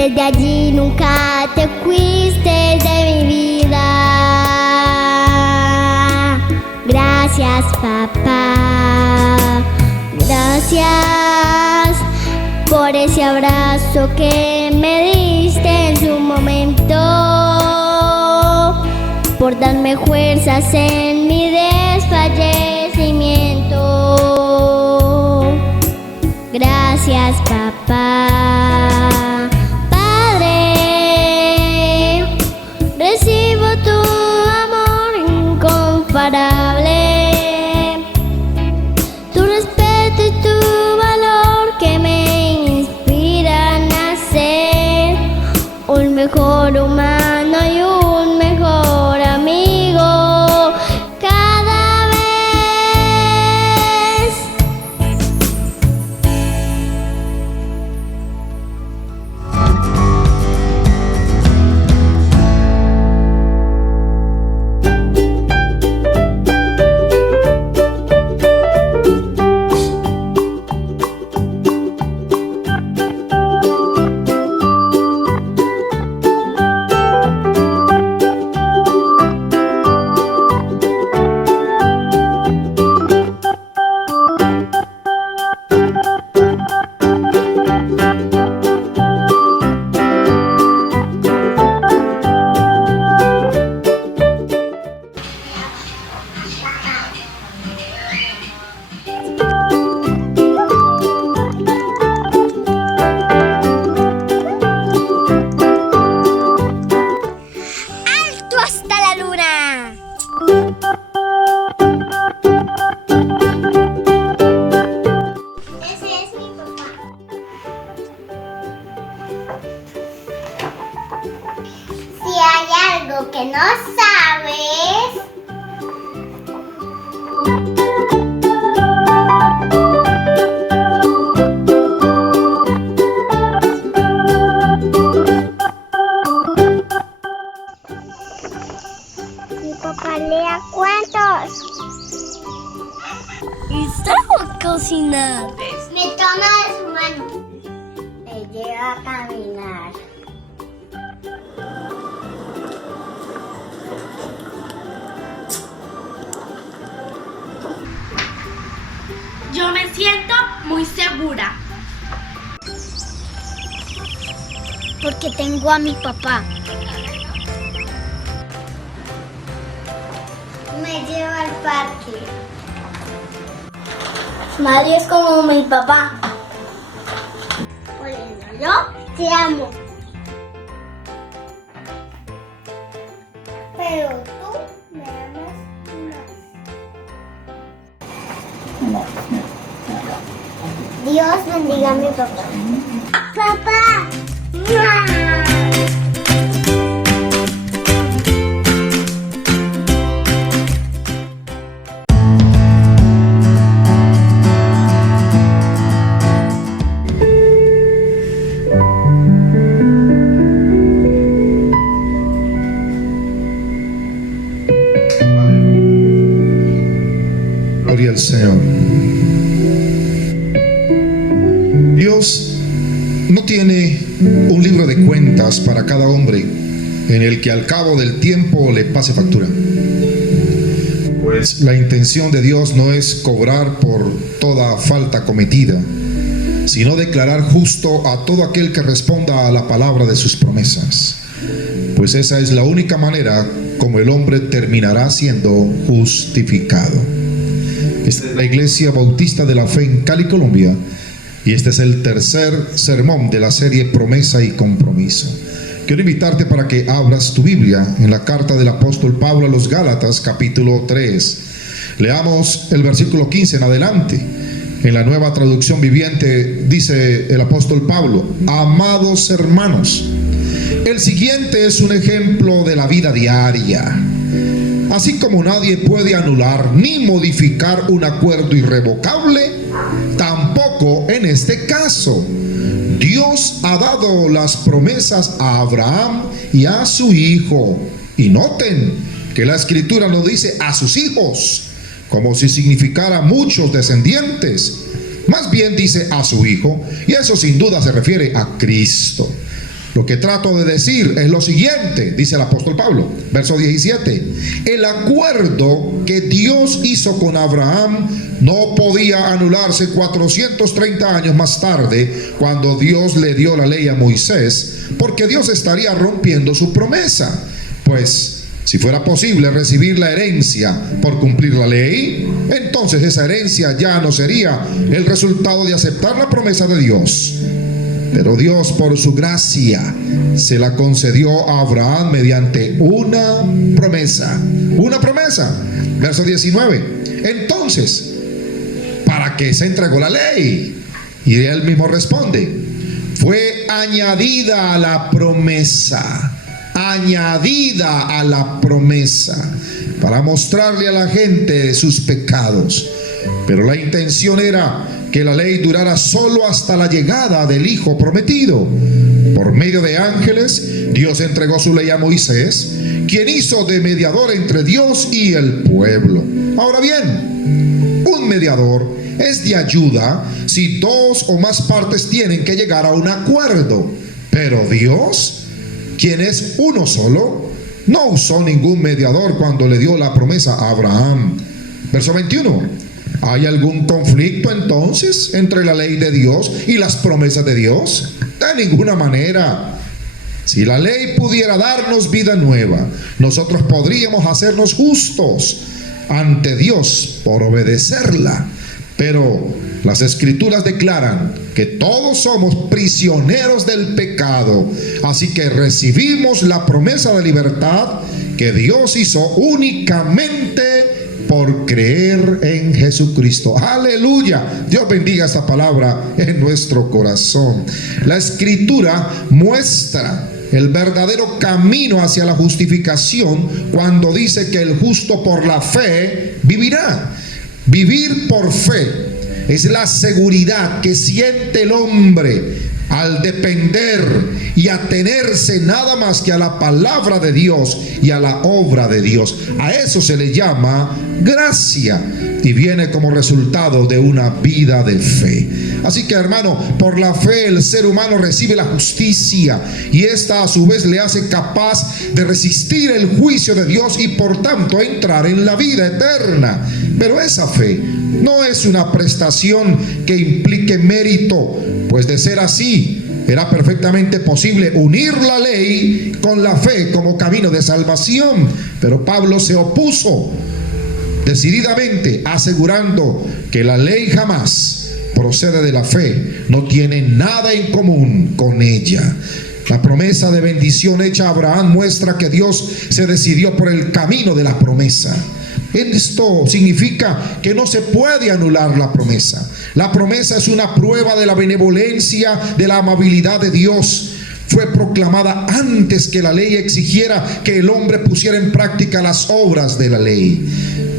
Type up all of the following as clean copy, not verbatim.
desde allí nunca te fuiste de mi vida. Gracias, papá. Gracias por ese abrazo que me diste en su momento, por darme fuerzas en mi desfallecimiento. Gracias, papá. Padre, recibo tu amor incomparable, tu respeto y tu valor que me inspiran a ser un mejor humano y un mejor amigo cada vez. Si hay algo que no sabes, mi papá lea cuentos y salgo a cocinar. me toma de su mano, me lleva a caminar. Yo me siento muy segura Porque tengo a mi papá. Me lleva al parque. Nadie es como mi papá. Oliendo, yo te amo. Pero tú me amas más. Dios bendiga a mi papá. ¡Papá! ¡Mua! Gloria al Señor. Dios no tiene un libro de cuentas para cada hombre en el que al cabo del tiempo le pase factura. Pues la intención de Dios no es cobrar por toda falta cometida, sino declarar justo a todo aquel que responda a la palabra de sus promesas. Pues esa es la única manera como el hombre terminará siendo justificado. Esta es la Iglesia Bautista de la Fe en Cali, Colombia, y este es el tercer sermón de la serie Promesa y Compromiso. Quiero invitarte para que abras tu Biblia en la carta del apóstol Pablo a los Gálatas, capítulo 3. Leamos el versículo 15 en adelante. En la Nueva Traducción Viviente dice el apóstol Pablo: amados hermanos, el siguiente es un ejemplo de la vida diaria. Así como nadie puede anular ni modificar un acuerdo irrevocable, tampoco en este caso. Dios ha dado las promesas a Abraham y a su hijo. Y noten que la Escritura no dice a sus hijos, como si significara muchos descendientes. Más bien dice a su hijo, y eso sin duda se refiere a Cristo. Lo que trato de decir es lo siguiente, dice el apóstol Pablo, verso 17. El acuerdo que Dios hizo con Abraham no podía anularse 430 años más tarde, cuando Dios le dio la ley a Moisés, porque Dios estaría rompiendo su promesa. Pues, si fuera posible recibir la herencia por cumplir la ley, entonces esa herencia ya no sería el resultado de aceptar la promesa de Dios. Pero Dios, por su gracia, se la concedió a Abraham mediante una promesa. Una promesa. Verso 19. Entonces, ¿para qué se entregó la ley? Y él mismo responde: fue añadida a la promesa. Añadida a la promesa, para mostrarle a la gente sus pecados. Pero la intención era que la ley durara solo hasta la llegada del Hijo prometido. Por medio de ángeles, Dios entregó su ley a Moisés, quien hizo de mediador entre Dios y el pueblo. Ahora bien, un mediador es de ayuda si dos o más partes tienen que llegar a un acuerdo. Pero Dios, quien es uno solo, no usó ningún mediador cuando le dio la promesa a Abraham. Verso 21. ¿Hay algún conflicto entonces entre la ley de Dios y las promesas de Dios? De ninguna manera. Si la ley pudiera darnos vida nueva, nosotros podríamos hacernos justos ante Dios por obedecerla. Pero las Escrituras declaran que todos somos prisioneros del pecado, así que recibimos la promesa de libertad que Dios hizo únicamente por creer en Jesucristo. Aleluya. Dios bendiga esta palabra en nuestro corazón. La Escritura muestra el verdadero camino hacia la justificación cuando dice que el justo por la fe vivirá. Vivir por fe es la seguridad que siente el hombre al depender y atenerse nada más que a la palabra de Dios y a la obra de Dios. A eso se le llama gracia y viene como resultado de una vida de fe. Así que, hermano, por la fe el ser humano recibe la justicia, y esta a su vez le hace capaz de resistir el juicio de Dios y por tanto entrar en la vida eterna. Pero esa fe no es una prestación que implique mérito, pues de ser así, era perfectamente posible unir la ley con la fe como camino de salvación. Pero Pablo se opuso decididamente, asegurando que la ley jamás procede de la fe, no tiene nada en común con ella. La promesa de bendición hecha a Abraham muestra que Dios se decidió por el camino de la promesa. Esto significa que no se puede anular la promesa. La promesa es una prueba de la benevolencia, de la amabilidad de Dios. Fue proclamada antes que la ley exigiera que el hombre pusiera en práctica las obras de la ley.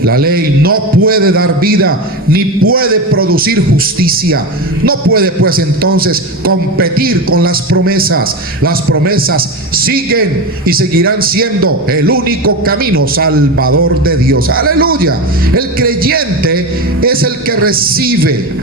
La ley no puede dar vida ni puede producir justicia. No puede pues entonces competir con las promesas. Las promesas siguen y seguirán siendo el único camino salvador de Dios. Aleluya. El creyente es el que recibe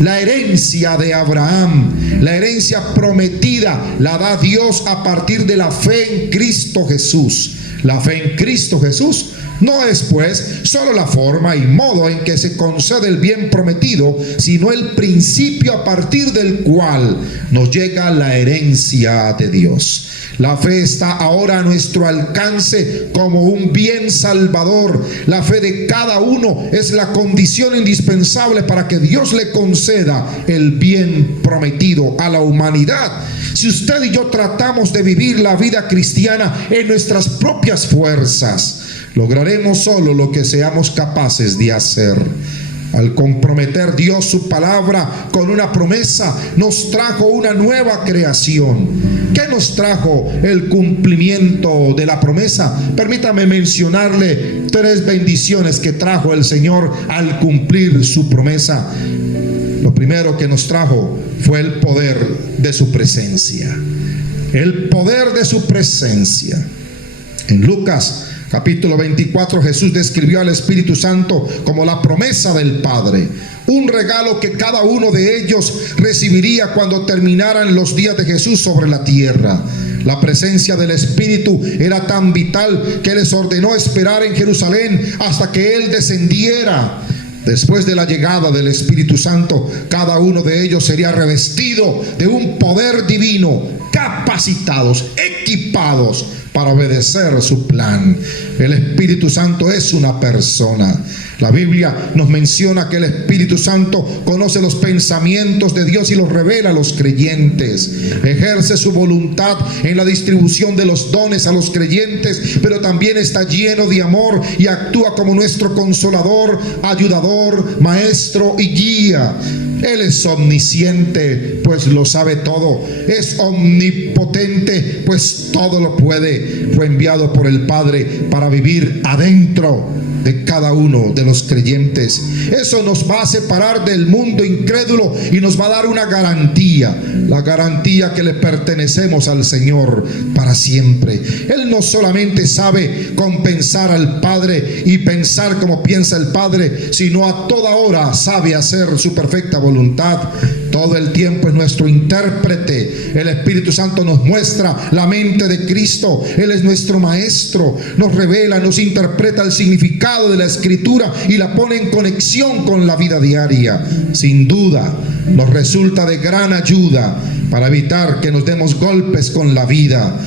la herencia de Abraham. La herencia prometida la da Dios a partir de la fe en Cristo Jesús. La fe en Cristo Jesús no es pues solo la forma y modo en que se concede el bien prometido, sino el principio a partir del cual nos llega la herencia de Dios. La fe está ahora a nuestro alcance como un bien salvador. La fe de cada uno es la condición indispensable para que Dios le conceda el bien prometido a la humanidad. Si usted y yo tratamos de vivir la vida cristiana en nuestras propias fuerzas, lograremos solo lo que seamos capaces de hacer. Al comprometer Dios su palabra con una promesa, nos trajo una nueva creación. ¿Qué nos trajo el cumplimiento de la promesa? Permítame mencionarle 3 bendiciones que trajo el Señor al cumplir su promesa. Lo primero que nos trajo fue el poder de su presencia. El poder de su presencia. En Lucas capítulo 24, Jesús describió al Espíritu Santo como la promesa del Padre, un regalo que cada uno de ellos recibiría cuando terminaran los días de Jesús sobre la tierra. La presencia del Espíritu era tan vital que les ordenó esperar en Jerusalén hasta que Él descendiera. Después de la llegada del Espíritu Santo, cada uno de ellos sería revestido de un poder divino, capacitados, equipados para obedecer su plan. El Espíritu Santo es una persona. La Biblia nos menciona que el Espíritu Santo conoce los pensamientos de Dios y los revela a los creyentes. Ejerce su voluntad en la distribución de los dones a los creyentes, pero también está lleno de amor y actúa como nuestro consolador, ayudador, maestro y guía. Él es omnisciente, pues lo sabe todo. Es omnipotente, pues todo lo puede. Fue enviado por el Padre para vivir adentro de cada uno de los creyentes. Eso nos va a separar del mundo incrédulo y nos va a dar una garantía, la garantía que le pertenecemos al Señor para siempre. Él no solamente sabe compensar al Padre y pensar como piensa el Padre, sino a toda hora sabe hacer su perfecta voluntad. Todo el tiempo es nuestro intérprete. El Espíritu Santo nos muestra la mente de Cristo. Él es nuestro maestro. Nos revela, nos interpreta el significado de la Escritura y la pone en conexión con la vida diaria. Sin duda, nos resulta de gran ayuda para evitar que nos demos golpes con la vida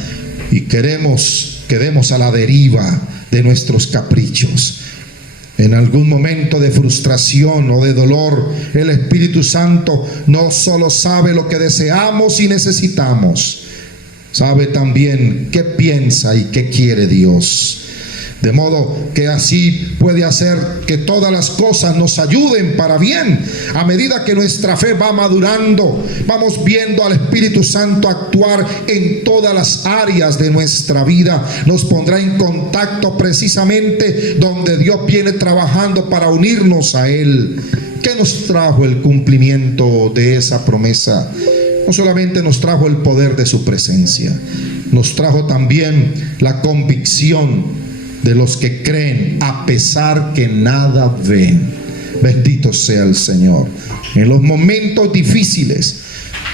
y quedemos a la deriva de nuestros caprichos. En algún momento de frustración o de dolor, el Espíritu Santo no solo sabe lo que deseamos y necesitamos, sabe también qué piensa y qué quiere Dios. De modo que así puede hacer que todas las cosas nos ayuden para bien. A medida que nuestra fe va madurando, vamos viendo al Espíritu Santo actuar en todas las áreas de nuestra vida. Nos pondrá en contacto precisamente donde Dios viene trabajando para unirnos a Él. ¿Qué nos trajo el cumplimiento de esa promesa? No solamente nos trajo el poder de su presencia, nos trajo también la convicción de los que creen a pesar que nada ven. Bendito sea el Señor. En los momentos difíciles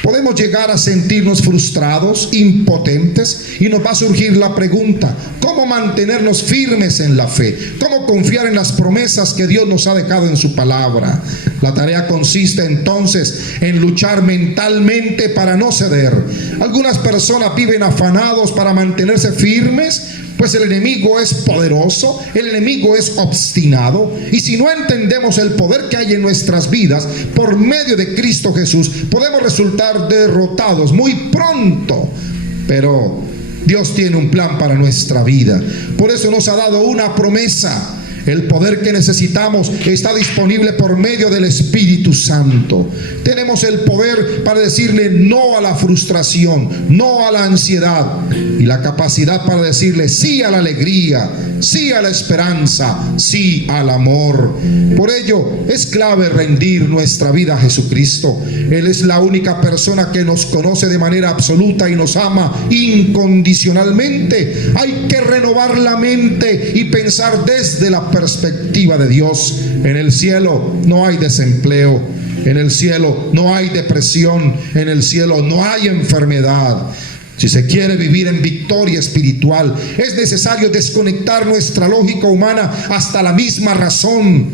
podemos llegar a sentirnos frustrados, impotentes, y nos va a surgir la pregunta: ¿cómo mantenernos firmes en la fe? ¿Cómo confiar en las promesas que Dios nos ha dejado en su palabra? La tarea consiste entonces en luchar mentalmente para no ceder. Algunas personas viven afanados para mantenerse firmes, pues el enemigo es poderoso, el enemigo es obstinado, y si no entendemos el poder que hay en nuestras vidas por medio de Cristo Jesús, podemos resultar derrotados muy pronto. Pero Dios tiene un plan para nuestra vida. Por eso nos ha dado una promesa. El poder que necesitamos está disponible por medio del Espíritu Santo. Tenemos el poder para decirle no a la frustración, no a la ansiedad, y la capacidad para decirle sí a la alegría, sí a la esperanza, sí al amor. Por ello es clave rendir nuestra vida a Jesucristo. Él es la única persona que nos conoce de manera absoluta y nos ama incondicionalmente. Hay que renovar la mente y pensar desde la perspectiva de Dios. En el cielo no hay desempleo, en el cielo no hay depresión, en el cielo no hay enfermedad. Si se quiere vivir en victoria espiritual, es necesario desconectar nuestra lógica humana hasta la misma razón.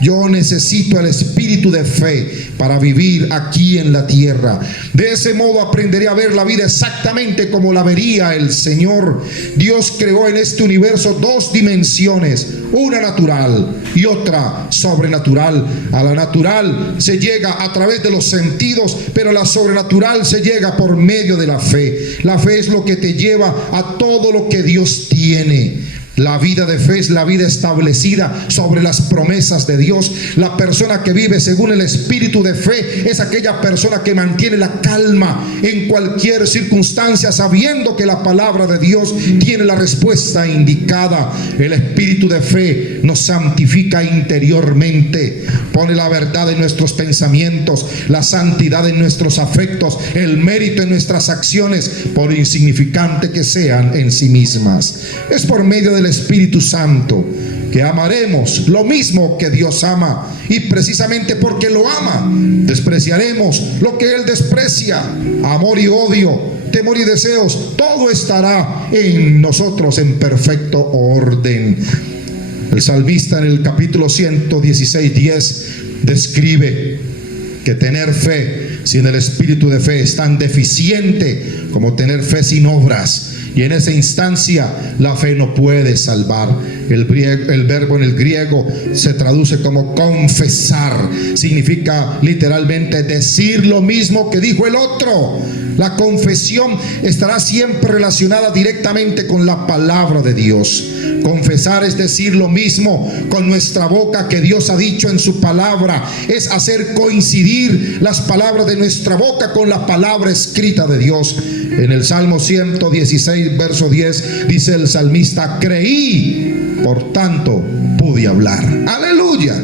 Yo necesito el espíritu de fe para vivir aquí en la tierra. De ese modo aprenderé a ver la vida exactamente como la vería el Señor. Dios creó en este universo dos dimensiones, una natural y otra sobrenatural. A la natural se llega a través de los sentidos, pero a la sobrenatural se llega por medio de la fe. La fe es lo que te lleva a todo lo que Dios tiene. La vida de fe es la vida establecida sobre las promesas de Dios. La persona que vive según el espíritu de fe es aquella persona que mantiene la calma en cualquier circunstancia, sabiendo que la palabra de Dios tiene la respuesta indicada. El espíritu de fe nos santifica interiormente, pone la verdad en nuestros pensamientos, la santidad en nuestros afectos, el mérito en nuestras acciones, por insignificante que sean en sí mismas. Es por medio del Espíritu Santo, que amaremos lo mismo que Dios ama, y precisamente porque lo ama, despreciaremos lo que Él desprecia. Amor y odio, temor y deseos, todo estará en nosotros en perfecto orden. El salmista en el capítulo 116:10 describe que tener fe sin el espíritu de fe es tan deficiente como tener fe sin obras. Y en esa instancia la fe no puede salvar. El verbo en el griego se traduce como confesar. Significa literalmente decir lo mismo que dijo el otro. La confesión estará siempre relacionada directamente con la palabra de Dios. Confesar es decir lo mismo con nuestra boca que Dios ha dicho en su palabra. Es hacer coincidir las palabras de nuestra boca con la palabra escrita de Dios. En el Salmo 116, verso 10, dice el salmista: creí, por tanto pude hablar. Aleluya.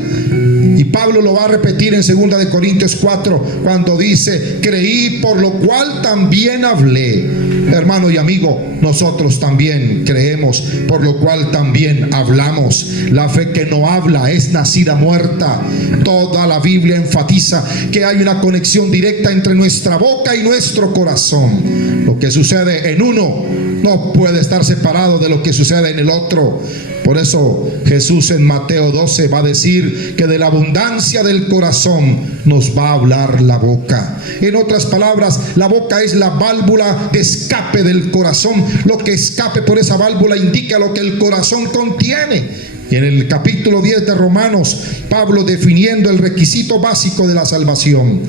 Y Pablo lo va a repetir en 2 de Corintios 4, cuando dice: creí, por lo cual también hablé. Hermano y amigo, nosotros también creemos, por lo cual también hablamos. La fe que no habla es nacida muerta. Toda la Biblia enfatiza que hay una conexión directa entre nuestra boca y nuestro corazón. Lo que sucede en uno no puede estar separado de lo que sucede en el otro. Por eso Jesús en Mateo 12 va a decir que de la abundancia del corazón nos va a hablar la boca. En otras palabras, la boca es la válvula de escape del corazón. Lo que escape por esa válvula indica lo que el corazón contiene. Y en el capítulo 10 de Romanos, Pablo, definiendo el requisito básico de la salvación,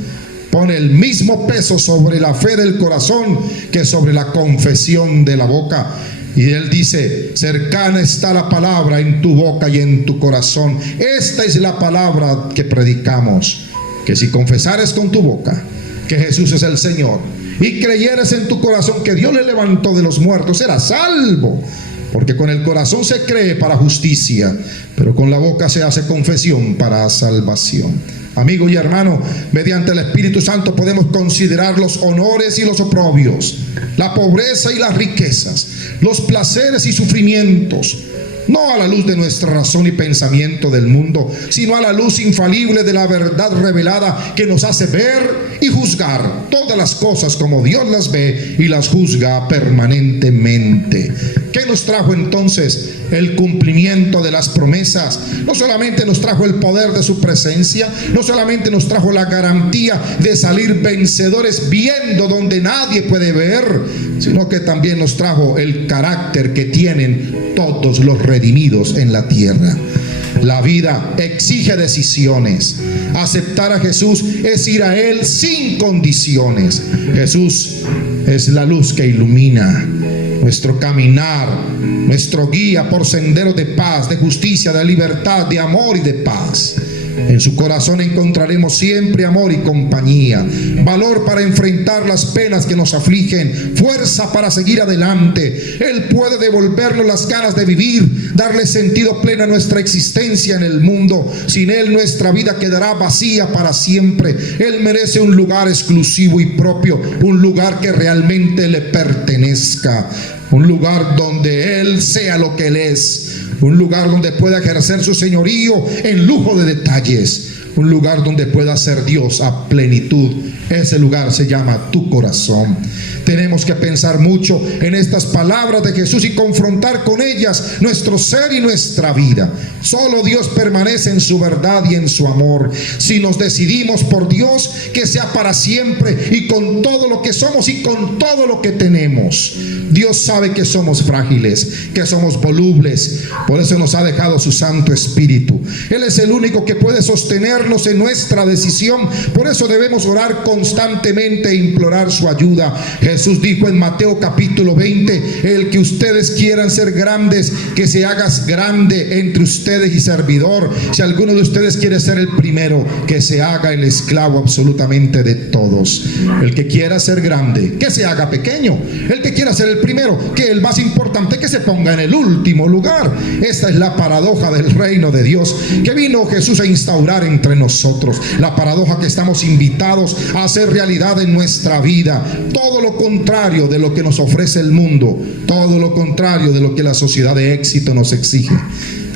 pone el mismo peso sobre la fe del corazón que sobre la confesión de la boca. Y él dice: cercana está la palabra en tu boca y en tu corazón. Esta es la palabra que predicamos, que si confesares con tu boca que Jesús es el Señor y creyeres en tu corazón que Dios le levantó de los muertos, serás salvo. Porque con el corazón se cree para justicia, pero con la boca se hace confesión para salvación. Amigo y hermano, mediante el Espíritu Santo podemos considerar los honores y los oprobios, la pobreza y las riquezas, los placeres y sufrimientos, no a la luz de nuestra razón y pensamiento del mundo, sino a la luz infalible de la verdad revelada, que nos hace ver y juzgar todas las cosas como Dios las ve y las juzga permanentemente. ¿Qué nos trajo entonces el cumplimiento de las promesas? No solamente nos trajo el poder de su presencia, no solamente nos trajo la garantía de salir vencedores viendo donde nadie puede ver, sino que también nos trajo el carácter que tienen todos los redimidos en la tierra. La vida exige decisiones. Aceptar a Jesús es ir a Él sin condiciones. Jesús es la luz que ilumina nuestro caminar, nuestro guía por senderos de paz, de justicia, de libertad, de amor y de paz. En su corazón encontraremos siempre amor y compañía, valor para enfrentar las penas que nos afligen, fuerza para seguir adelante. Él puede devolvernos las ganas de vivir, darle sentido pleno a nuestra existencia en el mundo. Sin Él nuestra vida quedará vacía para siempre. Él merece un lugar exclusivo y propio, un lugar que realmente le pertenezca, un lugar donde Él sea lo que Él es, un lugar donde pueda ejercer su señorío en lujo de detalles, un lugar donde pueda ser Dios a plenitud. Ese lugar se llama tu corazón. Tenemos que pensar mucho en estas palabras de Jesús y confrontar con ellas nuestro ser y nuestra vida. Solo Dios permanece en su verdad y en su amor. Si nos decidimos por Dios, que sea para siempre y con todo lo que somos y con todo lo que tenemos. Dios sabe que somos frágiles, que somos volubles. Por eso nos ha dejado su Santo Espíritu. Él es el único que puede sostenernos en nuestra decisión. Por eso debemos orar constantemente e implorar su ayuda. Jesús dijo en Mateo capítulo 20: el que ustedes quieran ser grandes, que se haga grande entre ustedes y servidor. Si alguno de ustedes quiere ser el primero, que se haga el esclavo absolutamente de todos. El que quiera ser grande, que se haga pequeño. El que quiera ser el primero, que el más importante, que se ponga en el último lugar. Esta es la paradoja del reino de Dios que vino Jesús a instaurar entre sobre nosotros. La paradoja que estamos invitados a hacer realidad en nuestra vida. Todo lo contrario de lo que nos ofrece el mundo. Todo lo contrario de lo que la sociedad de éxito nos exige.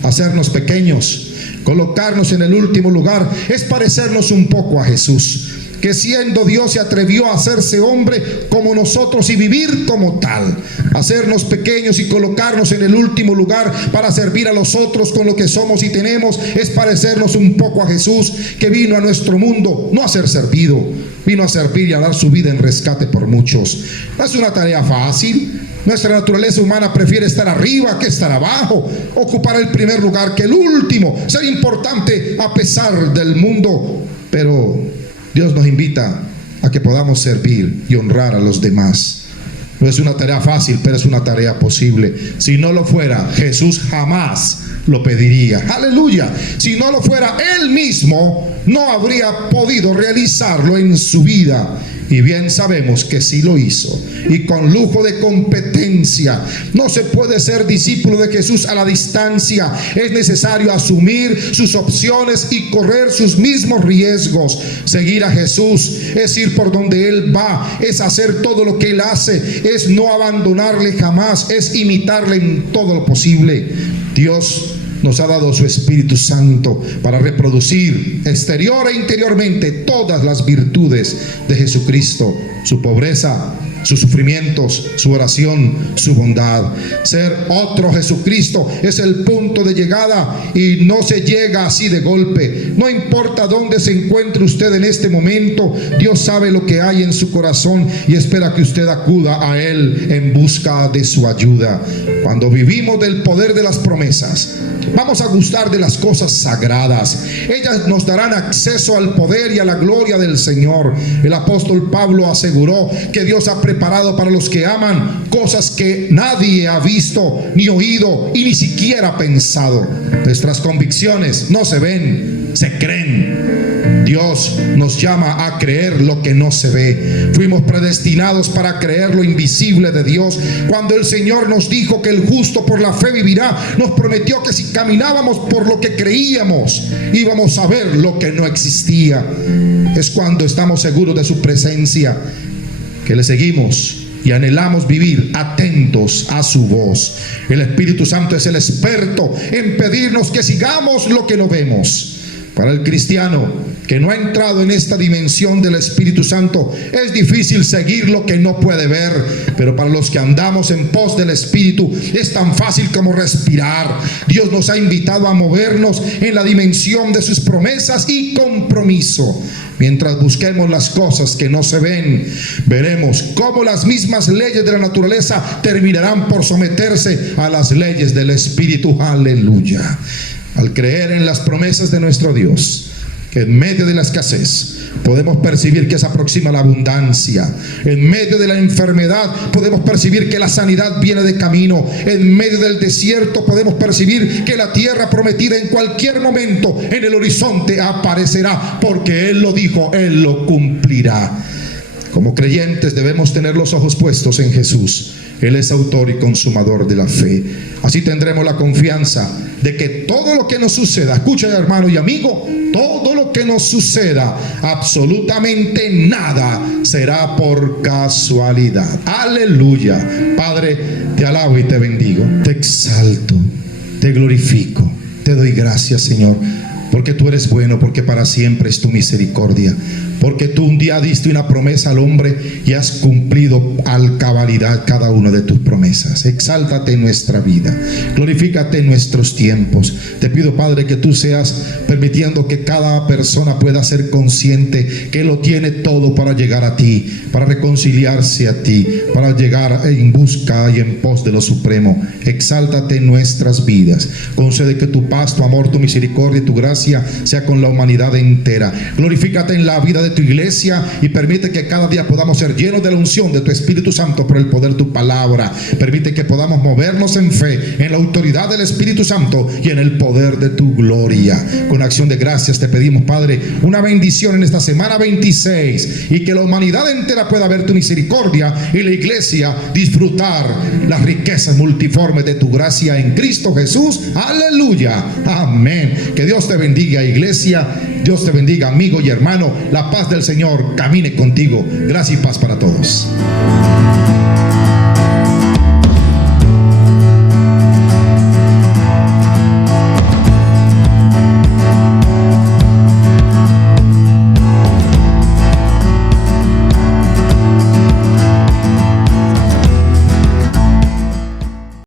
Hacernos pequeños, colocarnos en el último lugar, es parecernos un poco a Jesús, que siendo Dios se atrevió a hacerse hombre como nosotros y vivir como tal. Hacernos pequeños y colocarnos en el último lugar para servir a los otros con lo que somos y tenemos, es parecernos un poco a Jesús, que vino a nuestro mundo no a ser servido, vino a servir y a dar su vida en rescate por muchos. No es una tarea fácil. Nuestra naturaleza humana prefiere estar arriba que estar abajo, ocupar el primer lugar que el último, ser importante a pesar del mundo. Pero Dios nos invita a que podamos servir y honrar a los demás. No es una tarea fácil, pero es una tarea posible. Si no lo fuera, Jesús jamás lo pediría. Aleluya. Si no lo fuera Él mismo, no habría podido realizarlo en su vida. Y bien sabemos que sí lo hizo, y con lujo de competencia. No se puede ser discípulo de Jesús a la distancia. Es necesario asumir sus opciones y correr sus mismos riesgos. Seguir a Jesús es ir por donde Él va, es hacer todo lo que Él hace, es no abandonarle jamás, es imitarle en todo lo posible. Dios nos ha dado su Espíritu Santo para reproducir exterior e interiormente todas las virtudes de Jesucristo: su pobreza, sus sufrimientos, su oración, su bondad. Ser otro Jesucristo es el punto de llegada, y no se llega así de golpe. No importa dónde se encuentre usted en este momento, Dios sabe lo que hay en su corazón y espera que usted acuda a Él en busca de su ayuda. Cuando vivimos del poder de las promesas, vamos a gustar de las cosas sagradas. Ellas nos darán acceso al poder y a la gloria del Señor. El apóstol Pablo aseguró que Dios ha preparado para los que aman cosas que nadie ha visto, ni oído, y ni siquiera pensado. Nuestras convicciones no se ven, se creen. Dios nos llama a creer lo que no se ve. Fuimos predestinados para creer lo invisible de Dios. Cuando el Señor nos dijo que el justo por la fe vivirá, nos prometió que si caminábamos por lo que creíamos, íbamos a ver lo que no existía. Es cuando estamos seguros de su presencia que le seguimos y anhelamos vivir atentos a su voz. El Espíritu Santo es el experto en pedirnos que sigamos lo que no vemos. Para el cristiano que no ha entrado en esta dimensión del Espíritu Santo, es difícil seguir lo que no puede ver. Pero para los que andamos en pos del Espíritu, es tan fácil como respirar. Dios nos ha invitado a movernos en la dimensión de sus promesas y compromiso. Mientras busquemos las cosas que no se ven, veremos cómo las mismas leyes de la naturaleza terminarán por someterse a las leyes del Espíritu. Aleluya. Al creer en las promesas de nuestro Dios, que en medio de la escasez podemos percibir que se aproxima la abundancia. En medio de la enfermedad podemos percibir que la sanidad viene de camino. En medio del desierto podemos percibir que la tierra prometida en cualquier momento en el horizonte aparecerá, porque Él lo dijo, Él lo cumplirá. Como creyentes debemos tener los ojos puestos en Jesús. Él es autor y consumador de la fe. Así tendremos la confianza de que todo lo que nos suceda, escucha, hermano y amigo, todo lo que nos suceda, absolutamente nada será por casualidad. Aleluya. Padre, te alabo y te bendigo, te exalto, te glorifico, te doy gracias, Señor, porque tú eres bueno, porque para siempre es tu misericordia, porque tú un día diste una promesa al hombre y has cumplido al cabalidad cada una de tus promesas. Exáltate en nuestra vida, glorifícate en nuestros tiempos. Te pido, Padre, que tú seas permitiendo que cada persona pueda ser consciente que lo tiene todo para llegar a ti, para reconciliarse a ti, para llegar en busca y en pos de lo supremo. Exáltate en nuestras vidas. Concede que tu paz, tu amor, tu misericordia y tu gracia sea con la humanidad entera. Glorifícate en la vida de tu iglesia y permite que cada día podamos ser llenos de la unción de tu Espíritu Santo por el poder de tu palabra. Permite que podamos movernos en fe, en la autoridad del Espíritu Santo y en el poder de tu gloria. Con acción de gracias te pedimos, Padre, una bendición en esta semana 26, y que la humanidad entera pueda ver tu misericordia y la iglesia disfrutar las riquezas multiformes de tu gracia en Cristo Jesús. Aleluya. Amén. Que Dios te bendiga, iglesia. Dios te bendiga, amigo y hermano. La paz del Señor camine contigo. Gracias y paz para todos.